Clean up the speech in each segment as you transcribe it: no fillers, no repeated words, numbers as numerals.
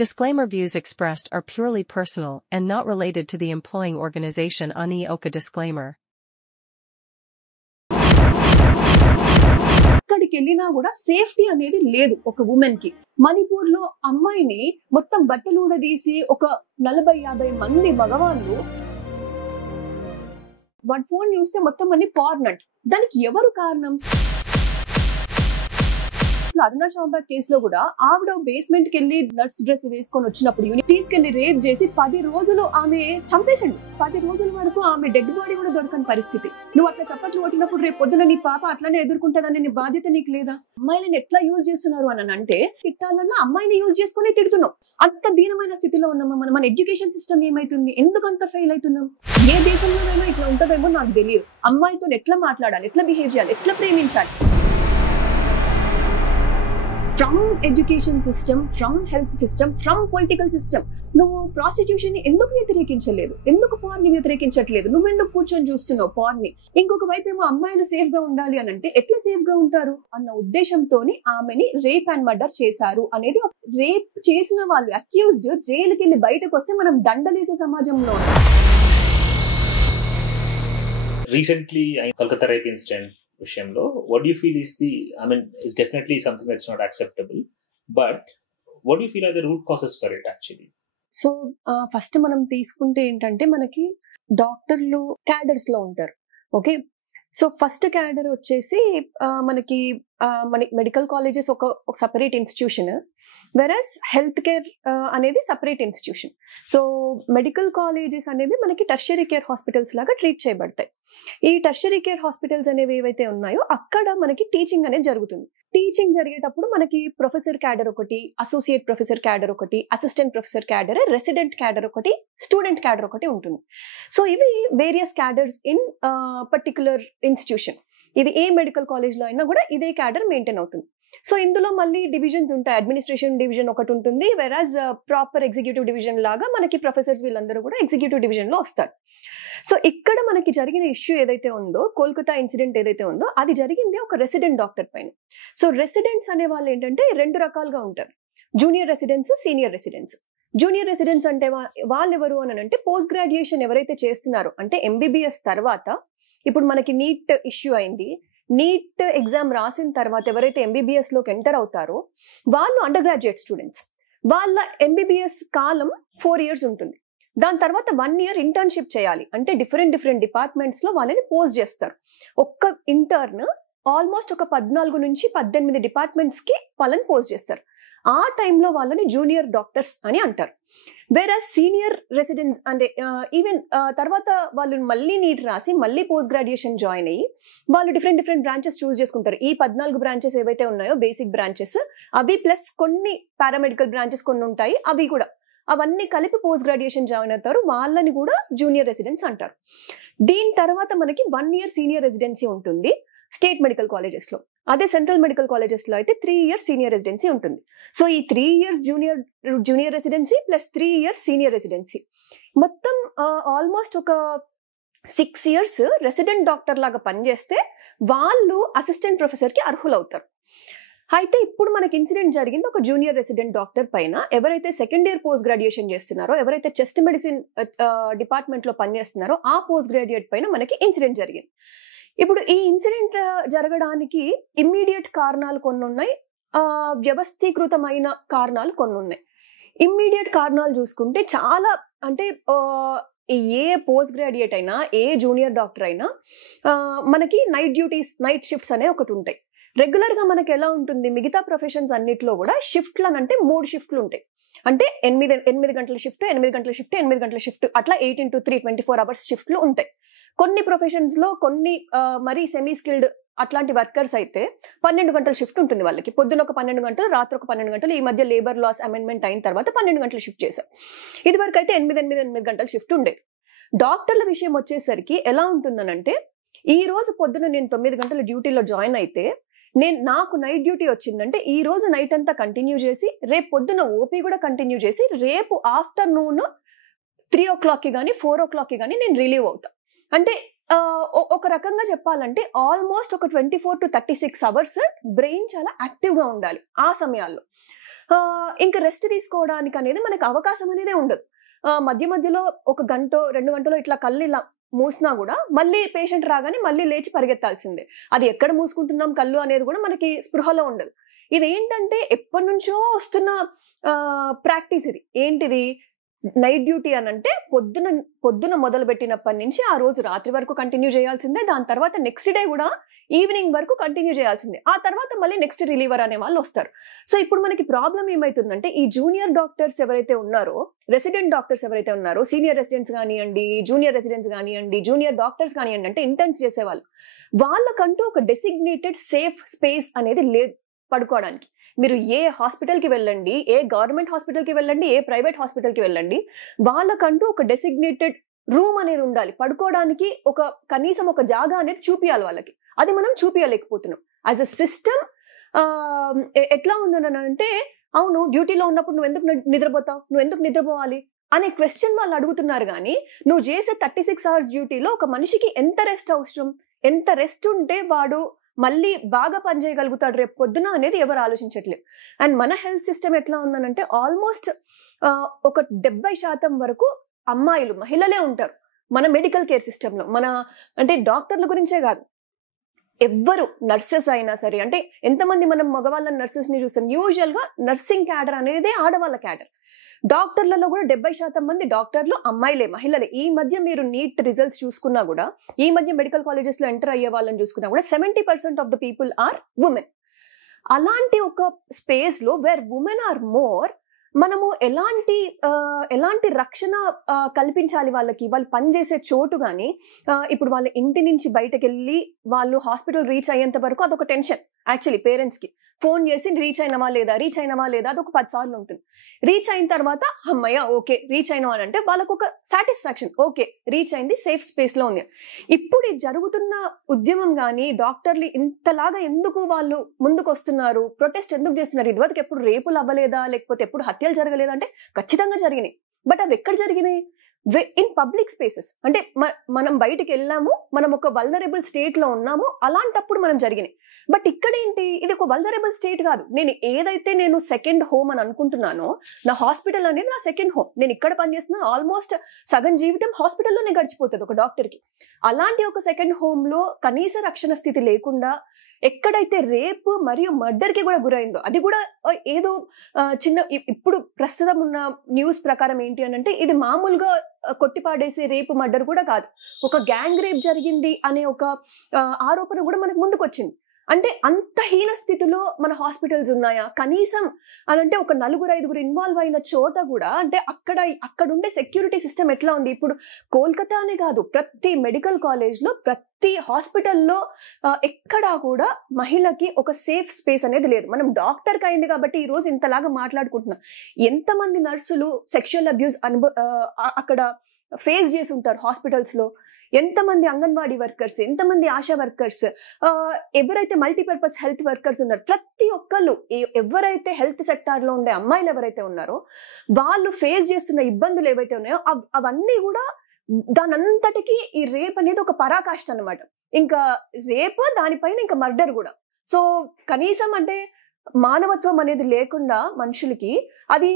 Disclaimer: views expressed are purely personal and not related to the employing organization. Ani Oka disclaimer. ఎక్కడికి వెళ్ళినా కూడా safety అనేది లేదు ఒక ఉమెన్ కి. మణిపూర్ లో అమ్మాయిని మొత్తం బట్టలు ఊడదీసి ఒక 40-50 మంది మగవాళ్ళు వాడి ఫోన్ చూస్తే మొత్తం అన్ని పార్నట్. దానికి ఎవరు కారణం? అరుణా చౌబా కేసులో కూడా ఆవిడ బేస్మెంట్ కి వెళ్ళి నర్స్ డ్రెస్ వేసుకొని వచ్చినప్పుడు తీసుకెళ్లి రేప్ చేసి 10 రోజులు ఆమె చంపేసండి. 10 రోజుల వరకు ఆమె డెడ్ బాడీ కూడా దొరకని పరిస్థితి. నువ్వు అట్లా చప్పట్లు కొట్టినప్పుడు రేపు పొద్దున నీ పాప అట్లానే ఎదుర్కొంటదని నీ బాధ్యత నీకు లేదా? అమ్మాయిలను ఎట్లా యూజ్ చేస్తున్నారు అని అంటే, తిట్టాలన్నా అమ్మాయిని యూజ్ చేసుకుని తిడుతున్నాం. అంత దీనమైన స్థితిలో ఉన్నామా మన ఎడ్యుకేషన్ సిస్టమ్ ఏమైతుంది? ఎందుకంత ఫెయిల్ అవుతున్నాం? ఏ దేశంలోనైనా ఇట్లా ఉంటుందేమో నాకు తెలియదు. అమ్మాయితో ఎట్లా మాట్లాడాలి, ఎట్లా బిహేవ్ చేయాలి, ఎట్లా ప్రేమించాలి. From education system, from health system, from political system. నువ్వు ప్రాస్టిట్యూషన్ ని ఎందుకు వ్యతిరేకించలేదు? ఎందుకు పార్ ని వ్యతిరేకించట్లేదు? నువ్వెందుకు కూర్చొని చూస్తున్నావు పార్ ని? ఇంకొక వైపు ఏమో అమ్మాయిలు సేఫ్ గా ఉండాలి అని అంటే ఎట్లా సేఫ్ గా ఉంటారు అన్న ఉద్దేశంతోని ఆమెని రేప్ అండ్ మర్డర్ చేశారు అనేది. రేప్ చేసిన వాళ్ళు అక్యూజ్డ్ జైలుకి వెళ్ళి బయటకు వస్తే మనం దండలేసే సమాజంలో. రీసెంట్లీ కలకత్తా రేప్ ఇన్సిడెంట్ విషయంలో what do you feel is is definitely something that's not acceptable, but what do you feel are the root causes for it actually? So first మనం తీసుకుంటే ఏంటంటే, మనకి డాక్టర్లు క్యాడర్స్ లో ఉంటారు. ఓకే, సో ఫస్ట్ క్యాడర్ వచ్చేసి మనకి మెడికల్ కాలేజెస్ ఒక సపరేట్ ఇన్స్టిట్యూషన్, వెరస్ హెల్త్ కేర్ అనేది separate institution. So medical colleges అనేవి మనకి టెర్షియరీ కేర్ హాస్పిటల్స్ లాగా ట్రీట్ చేయబడతాయి. ఈ టెర్షియరీ కేర్ హాస్పిటల్స్ అనేవి ఏవైతే ఉన్నాయో అక్కడ మనకి టీచింగ్ అనేది జరుగుతుంది. టీచింగ్ జరిగేటప్పుడు మనకి ప్రొఫెసర్ క్యాడర్ ఒకటి, అసోసియేట్ ప్రొఫెసర్ క్యాడర్ ఒకటి, assistant professor cadre, resident cadre ఒకటి, స్టూడెంట్ క్యాడర్ ఒకటి ఉంటుంది. సో ఇవి various cadres in particular institution. ఇది ఏ మెడికల్ కాలేజ్లో అయినా కూడా ఇదే క్యాడర్ మెయింటైన్ అవుతుంది. సో ఇందులో మళ్ళీ డివిజన్స్ ఉంటాయి. అడ్మినిస్ట్రేషన్ డివిజన్ ఒకటి ఉంటుంది, వెరాజ్ ప్రాపర్ ఎగ్జిక్యూటివ్ డివిజన్ లాగా మనకి ప్రొఫెసర్స్ వీళ్ళందరూ కూడా ఎగ్జిక్యూటివ్ డివిజన్ లో వస్తారు. సో ఇక్కడ మనకి జరిగిన ఇష్యూ ఏదైతే ఉందో, కోల్కతా ఇన్సిడెంట్ ఏదైతే ఉందో, అది జరిగింది ఒక రెసిడెంట్ డాక్టర్ పైన. సో రెసిడెంట్స్ అనే వాళ్ళు ఏంటంటే 2 రకాలుగా ఉంటారు: junior residents, senior residents. Junior residents అంటే వాళ్ళు ఎవరు అని అంటే, పోస్ట్ గ్రాడ్యుయేషన్ ఎవరైతే చేస్తున్నారో, అంటే ఎంబీబీఎస్ తర్వాత ఇప్పుడు మనకి నీట్ ఇష్యూ అయింది, నీట్ ఎగ్జామ్ రాసిన తర్వాత ఎవరైతే ఎంబీబీఎస్ లోకి ఎంటర్ అవుతారో వాళ్ళు అండర్ గ్రాడ్యుయేట్ స్టూడెంట్స్. వాళ్ళ ఎంబీబీఎస్ కాలం 4 years ఉంటుంది. దాని తర్వాత 1 year ఇంటర్న్షిప్ చేయాలి. అంటే డిఫరెంట్ డిపార్ట్మెంట్స్ లో వాళ్ళని పోస్ట్ చేస్తారు. ఒక్క ఇంటర్న్ ఆల్మోస్ట్ ఒక 14 నుంచి 18 డిపార్ట్మెంట్స్ కి వాళ్ళని పోస్ట్ చేస్తారు. ఆ టైంలో వాళ్ళని జూనియర్ డాక్టర్స్ అని అంటారు. వేరే సీనియర్ రెసిడెంట్స్ అంటే ఈవెన్ తర్వాత వాళ్ళు మళ్ళీ నీట్ రాసి మళ్ళీ పోస్ట్ గ్రాడ్యుయేషన్ జాయిన్ అయ్యి వాళ్ళు డిఫరెంట్ బ్రాంచెస్ చూస్ చేసుకుంటారు. ఈ 14 బ్రాంచెస్ ఏవైతే ఉన్నాయో బేసిక్ బ్రాంచెస్, అవి ప్లస్ కొన్ని పారామెడికల్ బ్రాంచెస్ కొన్ని ఉంటాయి, అవి కూడా అవన్నీ కలిపి పోస్ట్ గ్రాడ్యుయేషన్ జాయిన్ అవుతారు. వాళ్ళని కూడా జూనియర్ రెసిడెంట్స్ అంటారు. దీని తర్వాత మనకి 1 year సీనియర్ రెసిడెన్సీ ఉంటుంది స్టేట్ మెడికల్ కాలేజెస్ లో. అదే సెంట్రల్ మెడికల్ కాలేజెస్ లో అయితే 3 years సీనియర్ రెసిడెన్సీ ఉంటుంది. సో ఈ 3 years junior residency plus 3 years senior residency, మొత్తం ఆల్మోస్ట్ ఒక 6 years రెసిడెంట్ డాక్టర్ లాగా పనిచేస్తే వాళ్ళు అసిస్టెంట్ ప్రొఫెసర్ కి అర్హులవుతారు. అయితే ఇప్పుడు మనకి ఇన్సిడెంట్ జరిగింది ఒక జూనియర్ రెసిడెంట్ డాక్టర్ పైన. ఎవరైతే 2nd year పోస్ట్ గ్రాడ్యుయేషన్ చేస్తున్నారో, ఎవరైతే చెస్ట్ మెడిసిన్ డిపార్ట్మెంట్ లో పనిచేస్తున్నారో ఆ పోస్ట్ గ్రాడ్యుయేట్ పైన మనకి ఇన్సిడెంట్ జరిగింది. ఇప్పుడు ఈ ఇన్సిడెంట్ జరగడానికి ఇమ్మీడియట్ కారణాలు కొన్ని ఉన్నాయి, వ్యవస్థీకృతమైన కారణాలు కొన్ని ఉన్నాయి. ఇమ్మీడియట్ కారణాలు చూసుకుంటే చాలా, అంటే ఏ పోస్ట్ గ్రాడ్యుయేట్ అయినా, ఏ జూనియర్ డాక్టర్ అయినా మనకి నైట్ షిఫ్ట్స్ అనే ఒకటి ఉంటాయి. రెగ్యులర్ గా మనకి ఎలా ఉంటుంది, మిగతా ప్రొఫెషన్స్ అన్నిట్లో కూడా షిఫ్ట్లు అంటే 3 షిఫ్ట్లు ఉంటాయి. అంటే 8 గంటల షిఫ్ట్, 8 గంటల షిఫ్ట్, 8 గంటల షిఫ్ట్, అట్లా 8 into 3 24 hours షిఫ్ట్లు ఉంటాయి. కొన్ని ప్రొఫెషన్స్ లో కొన్ని మరీ సెమీ స్కిల్డ్ అట్లాంటి వర్కర్స్ అయితే 12 గంటల షిఫ్ట్ ఉంటుంది వాళ్ళకి. పొద్దున ఒక 12 గంటలు, రాత్రి ఒక 12 గంటలు. ఈ మధ్య లేబర్ లాస్ అమెండ్మెంట్ అయిన తర్వాత 12 గంటల షిఫ్ట్ చేశారు. ఇది వరకు అయితే 8 గంటల షిఫ్ట్ ఉండేది. డాక్టర్ల విషయం వచ్చేసరికి ఎలా ఉంటుందనంటే, ఈ రోజు పొద్దున నేను 9 గంటల డ్యూటీలో జాయిన్ అయితే నాకు నైట్ డ్యూటీ వచ్చిందంటే ఈ రోజు నైట్ అంతా కంటిన్యూ చేసి, రేపు పొద్దున ఓపీ కూడా కంటిన్యూ చేసి, రేపు ఆఫ్టర్నూన్ 3 o'clock కానీ 4 o'clock కానీ నేను రిలీవ్ అవుతా. అంటే ఒక రకంగా చెప్పాలంటే ఆల్మోస్ట్ ఒక 24 to 36 hours బ్రెయిన్ చాలా యాక్టివ్గా ఉండాలి ఆ సమయాల్లో. ఇంకా రెస్ట్ తీసుకోవడానికి అనేది మనకు అవకాశం అనేదే ఉండదు. మధ్య మధ్యలో 1 గంట 2 గంటలో ఇట్లా కళ్ళు ఇలా మూసినా కూడా మళ్ళీ పేషెంట్ రాగానే మళ్ళీ లేచి పరిగెత్తాల్సిందే. అది ఎక్కడ మూసుకుంటున్నాం కళ్ళు అనేది కూడా మనకి స్పృహలో ఉండదు. ఇది ఏంటంటే ఎప్పటి నుంచో వస్తున్న ప్రాక్టీస్. ఇది ఏంటిది, నైట్ డ్యూటీ అని అంటే పొద్దున మొదలు పెట్టినప్పటి నుంచి ఆ రోజు రాత్రి వరకు కంటిన్యూ చేయాల్సిందే. దాని తర్వాత నెక్స్ట్ డే కూడా ఈవినింగ్ వరకు కంటిన్యూ చేయాల్సిందే. ఆ తర్వాత మళ్ళీ నెక్స్ట్ రిలీవర్ అనే వాళ్ళు వస్తారు. సో ఇప్పుడు మనకి ప్రాబ్లం ఏమైతుందంటే ఈ జూనియర్ డాక్టర్స్ ఎవరైతే ఉన్నారో, రెసిడెంట్ డాక్టర్స్ ఎవరైతే ఉన్నారో, సీనియర్ రెసిడెంట్స్ కానివ్వండి, జూనియర్ రెసిడెంట్స్ కానివ్వండి, జూనియర్ డాక్టర్స్ కానివ్వండి, అంటే ఇంటర్న్స్ చేసేవాళ్ళు, వాళ్ళకంటూ ఒక డెసిగ్నేటెడ్ సేఫ్ స్పేస్ అనేది లేదు పడుకోవడానికి. మీరు ఏ హాస్పిటల్కి వెళ్ళండి, ఏ గవర్నమెంట్ హాస్పిటల్కి వెళ్ళండి, ఏ ప్రైవేట్ హాస్పిటల్కి వెళ్ళండి, వాళ్ళకంటూ ఒక డెసిగ్నేటెడ్ రూమ్ అనేది ఉండాలి. పడుకోవడానికి కనీసం ఒక జాగా అనేది చూపియాలి వాళ్ళకి. అది మనం చూపించలేకపోతున్నాం. యాజ్ అ సిస్టమ్ ఎట్లా ఉందని అంటే, అవును డ్యూటీలో ఉన్నప్పుడు నువ్వు ఎందుకు నిద్రపోతావు, నువ్వు ఎందుకు నిద్రపోవాలి అనే క్వశ్చన్ వాళ్ళు అడుగుతున్నారు. కానీ నువ్వు చేసే 36 hours డ్యూటీలో ఒక మనిషికి ఎంత రెస్ట్ అవసరం, ఎంత రెస్ట్ ఉంటే వాడు మళ్ళీ బాగా పనిచేయగలుగుతాడు రేపు పొద్దున అనేది ఎవరు ఆలోచించట్లేదు. అండ్ మన హెల్త్ సిస్టమ్ ఎట్లా ఉందనంటే ఆల్మోస్ట్ ఒక 70% వరకు అమ్మాయిలు, మహిళలే ఉంటారు మన మెడికల్ కేర్ సిస్టంలో. అంటే డాక్టర్ల గురించే కాదు, ఎవ్వరు నర్సెస్ అయినా సరే, అంటే ఎంతమంది మనం మగవాళ్ళ నర్సెస్ని చూస్తాం, యూజువల్గా నర్సింగ్ క్యాడర్ అనేది ఆడవాళ్ళ క్యాడర్. డాక్టర్లలో కూడా 70% మంది డాక్టర్లు అమ్మాయిలే, మహిళలే. ఈ మధ్య మీరు నీట్ రిజల్ట్స్ చూసుకున్నా కూడా, ఈ మధ్య మెడికల్ కాలేజెస్లో ఎంటర్ అయ్యే వాళ్ళని చూసుకున్నా కూడా 70% of the people are women. అలాంటి ఒక స్పేస్లో వేర్ ఉమెన్ ఆర్ మోర్, మనము ఎలాంటి రక్షణ కల్పించాలి వాళ్ళకి, వాళ్ళు పనిచేసే చోటు. కానీ ఇప్పుడు వాళ్ళ ఇంటి నుంచి బయటకు వెళ్ళి వాళ్ళు హాస్పిటల్ రీచ్ అయ్యేంత వరకు అదొక టెన్షన్. యాక్చువల్లీ పేరెంట్స్కి ఫోన్ చేసి రీచ్ అయినవా లేదా అదొక 10 సార్లు ఉంటుంది. రీచ్ అయిన తర్వాత అమ్మయ్య ఓకే రీచ్ అయినా అని అంటే వాళ్ళకు ఒక సాటిస్ఫాక్షన్, ఓకే రీచ్ అయింది, సేఫ్ స్పేస్లో ఉంది. ఇప్పుడు ఈ జరుగుతున్న ఉద్యమం కానీ డాక్టర్లు ఇంతలాగా ఎందుకు వాళ్ళు ముందుకు వస్తున్నారు, ప్రొటెస్ట్ ఎందుకు చేస్తున్నారు? ఇదివరకు ఎప్పుడు రేపులు అవ్వలేదా, లేకపోతే ఎప్పుడు హత్యలు జరగలేదా అంటే ఖచ్చితంగా జరిగినాయి. బట్ అవి ఎక్కడ జరిగినాయి? In public spaces. అంటే మనం బయటికి వెళ్ళాము, మనం ఒక వల్నరబుల్ స్టేట్లో ఉన్నాము, అలాంటప్పుడు మనం జరిగినాయి. బట్ ఇక్కడేంటి, ఇది ఒక వల్నరబుల్ స్టేట్ కాదు. నేను సెకండ్ హోమ్ అని అనుకుంటున్నానో, నా హాస్పిటల్ అనేది నా సెకండ్ హోమ్. నేను ఇక్కడ పనిచేస్తున్నా, ఆల్మోస్ట్ సగం జీవితం హాస్పిటల్లోనే గడిచిపోతుంది ఒక డాక్టర్కి. అలాంటి ఒక సెకండ్ హోమ్లో కనీస రక్షణ స్థితి లేకుండా ఎక్కడైతే రేప్ మరియు మర్డర్కి కూడా గురైందో, అది కూడా ఏదో చిన్న, ఇప్పుడు ప్రస్తుతం ఉన్న న్యూస్ ప్రకారం ఏంటి అని అంటే ఇది మామూలుగా కొట్టిపాడేసే రేపు మర్డర్ కూడా కాదు, ఒక గ్యాంగ్ రేప్ జరిగింది అనే ఒక ఆరోపణ కూడా మనకు ముందుకు వచ్చింది. అంటే అంత హీన స్థితిలో మన హాస్పిటల్స్ ఉన్నాయా? కనీసం అనంటే ఒక 4-5 ఇన్వాల్వ్ అయిన చోట కూడా, అంటే అక్కడుండే సెక్యూరిటీ సిస్టమ్ ఎట్లా ఉంది? ఇప్పుడు కోల్కతా అనే కాదు, ప్రతి మెడికల్ కాలేజ్లో, ప్రతి హాస్పిటల్లో ఎక్కడా కూడా మహిళకి ఒక సేఫ్ స్పేస్ అనేది లేదు. మనం డాక్టర్కి అయింది కాబట్టి ఈరోజు ఇంతలాగా మాట్లాడుకుంటున్నాం. ఎంతమంది నర్సులు సెక్షువల్ అబ్యూస్ అక్కడ ఫేస్ చేసి ఉంటారు హాస్పిటల్స్లో? ఎంతమంది అంగన్వాడీ వర్కర్స్, ఎంతమంది ఆశా వర్కర్స్, ఎవరైతే మల్టీపర్పస్ హెల్త్ వర్కర్స్ ఉన్నారు, ప్రతి ఒక్కళ్ళు, ఎవరైతే హెల్త్ సెక్టార్లో ఉండే అమ్మాయిలు ఎవరైతే ఉన్నారో వాళ్ళు ఫేస్ చేస్తున్న ఇబ్బందులు ఏవైతే ఉన్నాయో అవన్నీ కూడా దానంతటికి ఈ రేప్ అనేది ఒక పరాకాష్ట అన్నమాట. ఇంకా రేప్, దానిపైన ఇంకా మర్డర్ కూడా. సో కనీసం అంటే మానవత్వం అనేది లేకుండా మనుషులకి అది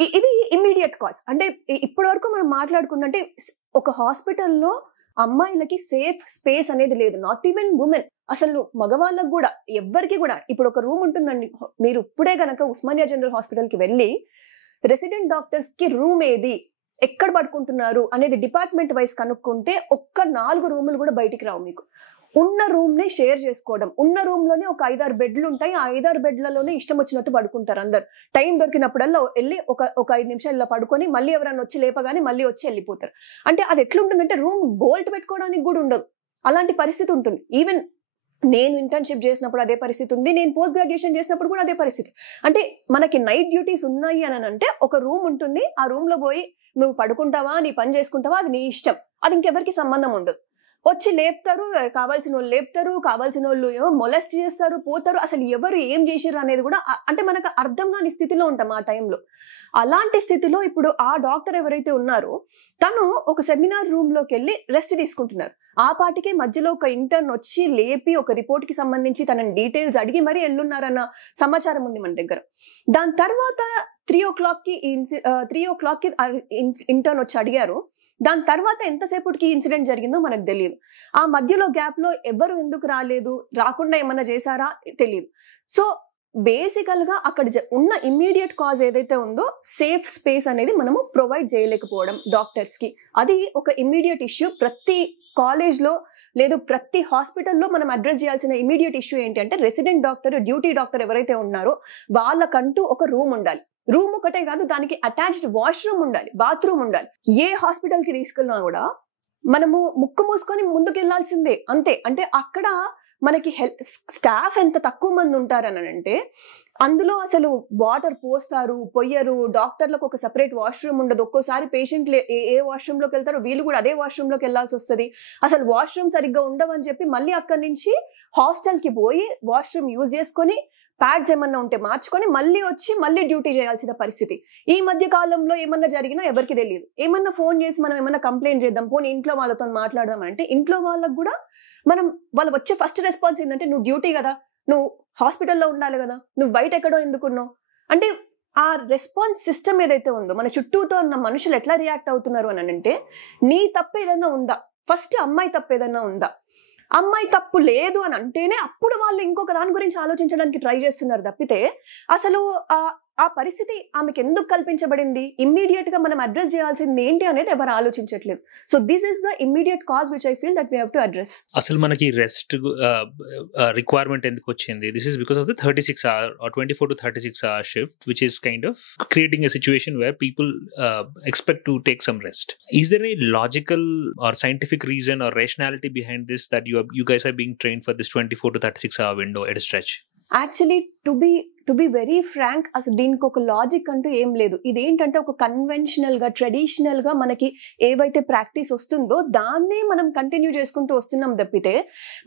ఇది ఇమ్మీడియట్ కాజ్. అంటే ఇప్పటి వరకు మనం మాట్లాడుకుందంటే ఒక హాస్పిటల్లో అమ్మాయిలకి సేఫ్ స్పేస్ అనేది లేదు, నాట్ ఈవెన్ ఉమెన్. అసలు మగవాళ్ళకు కూడా, ఎవ్వరికి కూడా. ఇప్పుడు ఒక రూమ్ ఉంటుందండి, మీరు ఇప్పుడే గనక ఉస్మానియా జనరల్ హాస్పిటల్కి వెళ్ళి రెసిడెంట్ డాక్టర్స్కి రూమ్ ఏది, ఎక్కడ పడుకుంటున్నారు అనేది డిపార్ట్మెంట్ వైజ్ కనుక్కుంటే ఒక్క 4 రూములు కూడా బయటికి రావు మీకు. ఉన్న రూమ్నే షేర్ చేసుకోవడం, ఉన్న రూమ్లోనే ఒక 5-6 బెడ్లు ఉంటాయి, ఆ 5-6 బెడ్లలోనే ఇష్టం వచ్చినట్టు పడుకుంటారు అందరు. టైం దొరికినప్పుడల్లా వెళ్ళి ఒక 5 నిమిషాలు ఇలా పడుకొని మళ్ళీ ఎవరైనా వచ్చి లేపగానే మళ్ళీ వచ్చి వెళ్ళిపోతారు. అంటే అది ఎట్లుంటుందంటే రూమ్ బోల్ట్ పెట్టుకోవడానికి కూడా ఉండదు, అలాంటి పరిస్థితి ఉంటుంది. ఈవెన్ నేను ఇంటర్న్షిప్ చేసినప్పుడు అదే పరిస్థితి ఉంది, నేను పోస్ట్ గ్రాడ్యుయేషన్ చేసినప్పుడు కూడా అదే పరిస్థితి. అంటే మనకి నైట్ డ్యూటీస్ ఉన్నాయి అని అంటే ఒక రూమ్ ఉంటుంది, ఆ రూమ్లో పోయి నువ్వు పడుకుంటావా, నీ పని చేసుకుంటావా, అది నీ ఇష్టం, అది ఇంకెవరికి సంబంధం ఉండదు. వచ్చి లేపుతారు, కావాల్సిన వాళ్ళు లేపుతారు, కావాల్సిన వాళ్ళు ఏమో మొలెస్ట్ చేస్తారు, పోతారు. అసలు ఎవరు ఏం చేశారు అనేది కూడా అంటే మనకు అర్థం కాని స్థితిలో ఉంటాం ఆ టైంలో. అలాంటి స్థితిలో ఇప్పుడు ఆ డాక్టర్ ఎవరైతే ఉన్నారో తను ఒక సెమినార్ రూమ్ లోకి వెళ్ళి రెస్ట్ తీసుకుంటున్నారు. ఆ పాటికే మధ్యలో ఒక ఇంటర్న్ వచ్చి లేపి ఒక రిపోర్ట్ కి సంబంధించి తనని డీటెయిల్స్ అడిగి మరీ వెళ్ళున్నారన్న సమాచారం ఉంది మన దగ్గర. దాని తర్వాత 3 o'clock కి ఇంటర్న్ వచ్చి అడిగారు. దాని తర్వాత ఎంతసేపటికి ఇన్సిడెంట్ జరిగిందో మనకు తెలియదు. ఆ మధ్యలో గ్యాప్ లో ఎవరు ఎందుకు రాలేదు, రాకుండా ఏమన్నా చేశారా తెలియదు. సో బేసికల్ గా అక్కడ ఉన్న ఇమ్మీడియట్ కాజ్ ఏదైతే ఉందో సేఫ్ స్పేస్ అనేది మనము ప్రొవైడ్ చేయలేకపోవడం డాక్టర్స్ కి, అది ఒక ఇమ్మీడియట్ ఇష్యూ. ప్రతి కాలేజ్ లో లేదు ప్రతి హాస్పిటల్లో మనం అడ్రస్ చేయాల్సిన ఇమ్మీడియట్ ఇష్యూ ఏంటి అంటే రెసిడెంట్ డాక్టర్, డ్యూటీ డాక్టర్ ఎవరైతే ఉన్నారో వాళ్ళకంటూ ఒక రూమ్ ఉండాలి. రూమ్ ఒకటే కాదు, దానికి అటాచ్డ్ వాష్రూమ్ ఉండాలి, బాత్రూమ్ ఉండాలి. ఏ హాస్పిటల్ కి తీసుకెళ్ళినా కూడా మనము ముక్కు మూసుకొని ముందుకు వెళ్లాల్సిందే అంతే. అంటే అక్కడ మనకి స్టాఫ్ ఎంత తక్కువ మంది ఉంటారని అంటే అందులో అసలు వాటర్ పోస్తారు, పొయ్యరు, డాక్టర్లకు ఒక సెపరేట్ వాష్రూమ్ ఉండదు. ఒక్కోసారి పేషెంట్లు ఏ వాష్రూమ్ లోకి వెళ్తారో వీళ్ళు కూడా అదే వాష్రూమ్ లోకి వెళ్లాల్సి వస్తుంది. అసలు వాష్రూమ్ సరిగ్గా ఉండవని చెప్పి మళ్ళీ అక్కడి నుంచి హాస్టల్ కి పోయి వాష్రూమ్ యూజ్ చేసుకొని ప్యాడ్స్ ఏమన్నా ఉంటే మార్చుకొని మళ్ళీ వచ్చి మళ్ళీ డ్యూటీ చేయాల్సిన పరిస్థితి. ఈ మధ్య కాలంలో ఏమన్నా జరిగినా ఎవరికి తెలియదు. ఏమన్నా ఫోన్ చేసి మనం ఏమన్నా కంప్లైంట్ చేద్దాం, పోనీ ఇంట్లో వాళ్ళతో మాట్లాడదాం అంటే ఇంట్లో వాళ్ళకు కూడా వాళ్ళు వచ్చే ఫస్ట్ రెస్పాన్స్ ఏంటంటే నువ్వు డ్యూటీ కదా, నువ్వు హాస్పిటల్లో ఉండాలి కదా, నువ్వు బయట ఎక్కడో ఎందుకున్నావు అంటే ఆ రెస్పాన్స్ సిస్టమ్ ఏదైతే ఉందో మన చుట్టూతో ఉన్న మనుషులు ఎట్లా రియాక్ట్ అవుతున్నారు అని అంటే నీ తప్పు ఏదైనా ఉందా, ఫస్ట్ అమ్మాయి తప్పు ఏదైనా ఉందా, అమ్మాయి తప్పు లేదు అని అంటేనే అప్పుడు వాళ్ళు ఇంకొక దాని గురించి ఆలోచించడానికి ట్రై చేస్తున్నారు తప్పితే అసలు ఆ పరిస్థితి ఆమెకి ఎందుకు కల్పించబడింది, ఇమ్మీడియట్ గా మనం అడ్రస్ చేయాల్సింది ఏంటి అనేది ఎవరు ఆలోచించట్లేదు. So this is the immediate cause which I feel that we have to address. అసలు మనకి రెస్ట్ రిక్వైర్మెంట్ ఎందుకు వచ్చింది? This is because of the 36 hour or 24 to 36 hour shift, which is kind of creating a situation where people expect to take some rest. Is there any logical or scientific reason or rationality behind this that you guys are being trained for this 24 to 36 hour window at a stretch? Actually to be very frank అసలు దీనికి ఒక logic అంటూ ఏం లేదు. ఇదేంటంటే ఒక conventional గా traditional గా మనకి ఏవైతే ప్రాక్టీస్ వస్తుందో దాన్నే మనం కంటిన్యూ చేసుకుంటూ వస్తున్నాం తప్పితే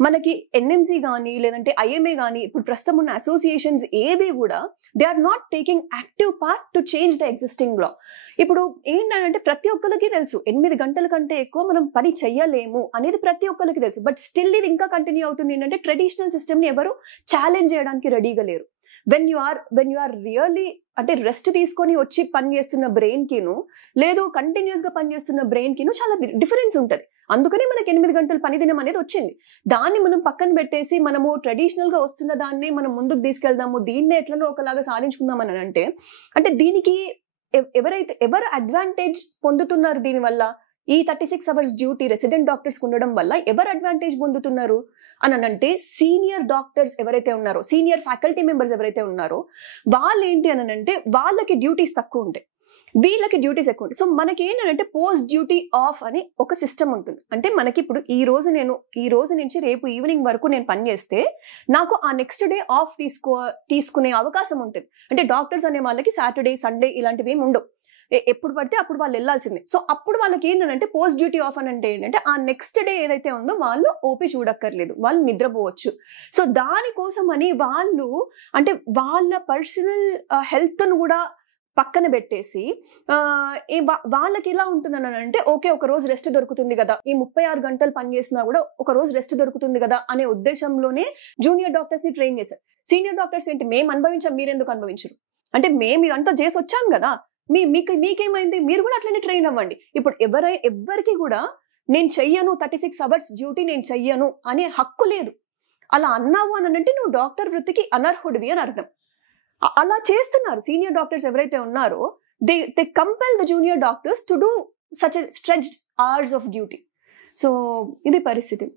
మనకి ఎన్ఎంసీ కానీ లేదంటే ఐఎంఏ కానీ ఇప్పుడు ప్రస్తుతం ఉన్న అసోసియేషన్స్ ఏవి కూడా they are not taking active part to change the existing law. ఇప్పుడు ఏంటంటే ప్రతి ఒక్కరికి తెలుసు 8 గంటల కంటే ఎక్కువ మనం పని చెయ్యలేము అనేది ప్రతి ఒక్కరికి తెలుసు. బట్ స్టిల్ ఇది ఇంకా కంటిన్యూ అవుతుంది ఏంటంటే ట్రెడిషనల్ సిస్టమ్ ని ఎవరు ఛాలెంజ్ చేయడానికి రెడీగా లేరు. వెన్ యు ఆర్ రియల్లీ అంటే రెస్ట్ తీసుకొని వచ్చి పని చేస్తున్న బ్రెయిన్ కిను లేదు కంటిన్యూస్ గా పని చేస్తున్న బ్రెయిన్ కిను చాలా డిఫరెన్స్ ఉంటుంది. అందుకనే మనకి 8 గంటల పని దినం అనేది వచ్చింది. దాన్ని మనం పక్కన పెట్టేసి మనము ట్రెడిషనల్ గా వస్తున్న దాన్ని మనం ముందుకు తీసుకెళ్దాము, దీన్నే ఎట్లనో ఒకలాగా సాధించుకుందాం అని అంటే దీనికి ఎవరు అడ్వాంటేజ్ పొందుతున్నారు దీనివల్ల? ఈ 36 hours డ్యూటీ రెసిడెంట్ డాక్టర్స్ ఉండడం వల్ల ఎవరు అడ్వాంటేజ్ పొందుతున్నారు అని అంటే సీనియర్ డాక్టర్స్ ఎవరైతే ఉన్నారో, సీనియర్ ఫ్యాకల్టీ మెంబర్స్ ఎవరైతే ఉన్నారో వాళ్ళు ఏంటి అని అంటే వాళ్ళకి డ్యూటీస్ తక్కువ ఉంటాయి, వీళ్ళకి డ్యూటీస్ ఎక్కువ ఉంటాయి. సో మనకి ఏంటంటే పోస్ట్ డ్యూటీ ఆఫ్ అని ఒక సిస్టమ్ ఉంటుంది. అంటే మనకి ఇప్పుడు ఈ రోజు నుంచి రేపు ఈవినింగ్ వరకు నేను పని చేస్తే నాకు ఆ నెక్స్ట్ డే ఆఫ్ తీసుకునే అవకాశం ఉంటుంది. అంటే డాక్టర్స్ అనే వాళ్ళకి సాటర్డే సండే ఇలాంటివి ఏమి ఉండవు, ఎప్పుడు పడితే అప్పుడు వాళ్ళు వెళ్ళాల్సిందే. సో అప్పుడు వాళ్ళకి ఏంటంటే పోస్ట్ డ్యూటీ ఆఫ్ అని అంటే ఏంటంటే ఆ నెక్స్ట్ డే ఏదైతే ఉందో వాళ్ళు ఓపీ చూడక్కర్లేదు, వాళ్ళు నిద్రపోవచ్చు. సో దానికోసం అని వాళ్ళు అంటే వాళ్ళ పర్సనల్ హెల్త్ను కూడా పక్కన పెట్టేసి వాళ్ళకి ఎలా ఉంటుందని అంటే ఓకే ఒక రోజు రెస్ట్ దొరుకుతుంది కదా, ఈ 36 గంటలు పనిచేసినా కూడా ఒక రోజు రెస్ట్ దొరుకుతుంది కదా అనే ఉద్దేశంలోనే జూనియర్ డాక్టర్స్ ని ట్రైన్ చేశారు. సీనియర్ డాక్టర్స్ ఏంటి, మేము అనుభవించాం మీరెందుకు అనుభవించరు అంటే మేము ఇదంతా చేసి వచ్చాం కదా, మీకేమైంది, మీరు కూడా అట్లనే ట్రైన్ అవ్వండి. ఇప్పుడు ఎవరికి కూడా నేను చెయ్యను 36 hours డ్యూటీ నేను చెయ్యను అనే హక్కు లేదు. అలా అన్నావు అని అంటే నువ్వు డాక్టర్ వృత్తికి అనర్హుడివి అని అర్థం. అలా చేస్తున్నారు సీనియర్ డాక్టర్స్ ఎవరైతే ఉన్నారో they compel the junior doctors to do such stretched hours of duty. So ఇది పరిస్థితి.